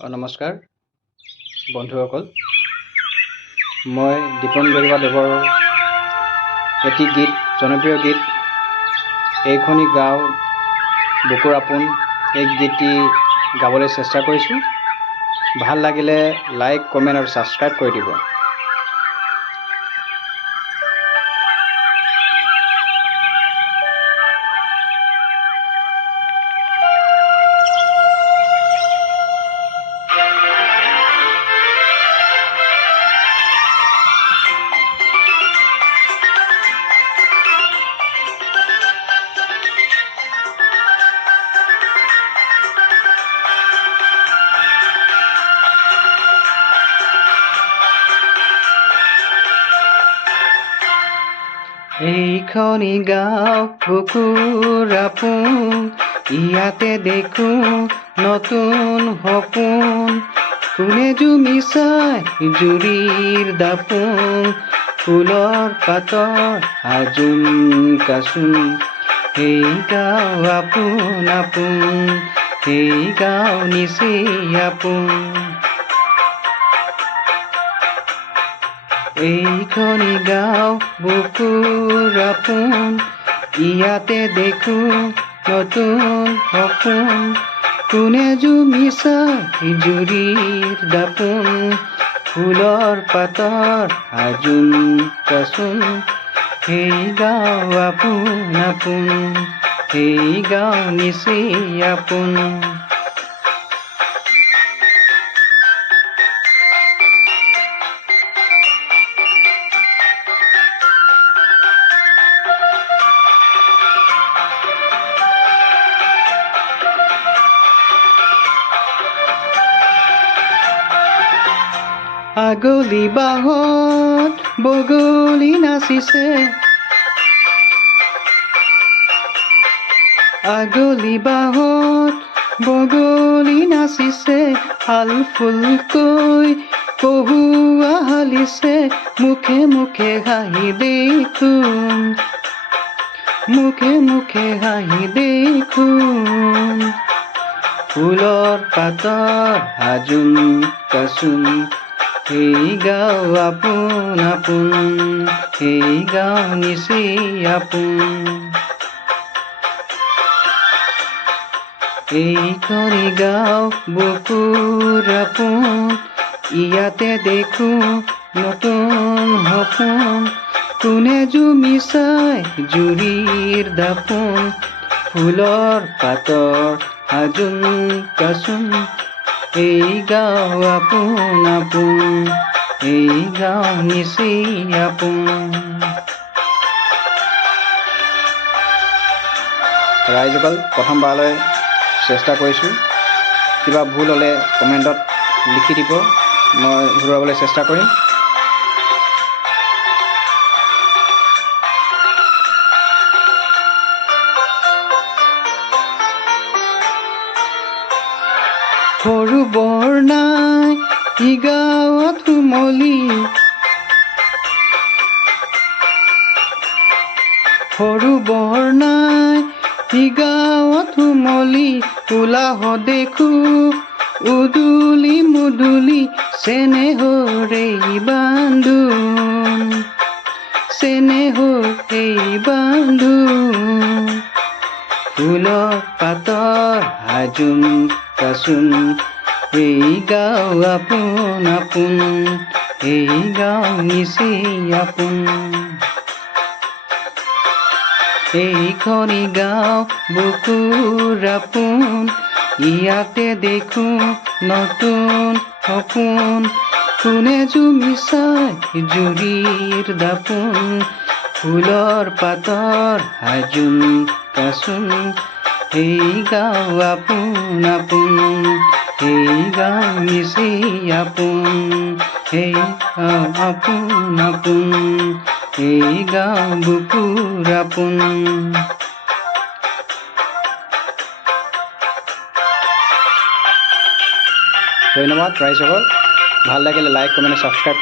নমস্কাৰ বন্ধুসকল, মই দীপন বৰুৱাদেৱৰ এটি গীত, জনপ্ৰিয় গীত এইখনি গাঁও বুকুৰ আপোন, এই গীতটি গাবলৈ চেষ্টা কৰিছোঁ। ভাল লাগিলে লাইক, কমেণ্ট আৰু ছাবস্ক্ৰাইব কৰি দিব। এইখনি গাঁও বুকুৰ আপোন, ইয়াতে দেখো নতুন সপোন। কোনে জুমি চাই জুৰিৰ দাপোন, ফুলৰ পাতৰ আজোন কাচোন। এই গাঁও আপোন আপোন, এই গাঁও নিচেই আপোন। এইখনি গাঁও বুকুৰ আপোন, ইয়াতে দেখো নতুন সপোন। কোনে জুমি চাই জুৰিৰ দাপোন, ফুলৰ পাতৰ আজোন কাচোন। এই গাঁও আপোন আপোন, এই গাঁও নিচেই আপোন। আগলি বাঁহত বগলী নাচিছে, আগলি বাঁহত বগলী নাচিছে। হাল ফুলকৈ কহুৱা হালিছে, মুখে মুখে হাঁহি দেখোন, মুখে মুখে হাঁহি দেখোন। ফুলৰ পাতৰ আজোন কাচোন। এই গাঁও আপোন আপোন, এই গাঁও নিচেই আপোন। এইখনি গাঁও বুকুৰ আপোন, ইয়াতে দেখো নতুন সপোন। কোনে জুমি চাই জুৰিৰ দাপোন, ফুলৰ পাতৰ আজোন কাচোন। এই গাঁও আপোন আপোন, এই গাঁও নিচেই আপোন। ৰাইজসকল, প্ৰথমবাৰলৈ চেষ্টা কৰিছোঁ। কিবা ভুল হ'লে কমেণ্টত লিখি দিব, মই ঘূৰাবলৈ চেষ্টা কৰিম। সৰু বৰ নাই ই গাঁৱত সুমলি, সৰু বৰ নাই ই গাঁৱত সুমলি। উলাহ দেখো উদুলি মুদুলি, চেনেহৰ এই বান্ধোন, চেনেহৰ এই বান্ধোন। ফুলৰ পাতৰ আজোন কাচোন। এই গাঁও আপোন আপোন, এই গাঁও নিচেই আপোন। এইখনি গাঁও বুকুৰ আপোন, ইয়াতে দেখো নতুন সপোন। কোনে জুমি চাই জুৰিৰ দাপোন, ফুলৰ পাতৰ আজোন কাচোন। এই গাঁও আপোন আপোন, এই গাঁও নিচেই আপোন। এই গাঁও আপোন আপোন, এই গাঁও বুকুৰ আপোন। ধন্যবাদ ৰাইজসকল, ভাল লাগিলে লাইক, কমেণ্ট, ছাবস্ক্ৰাইব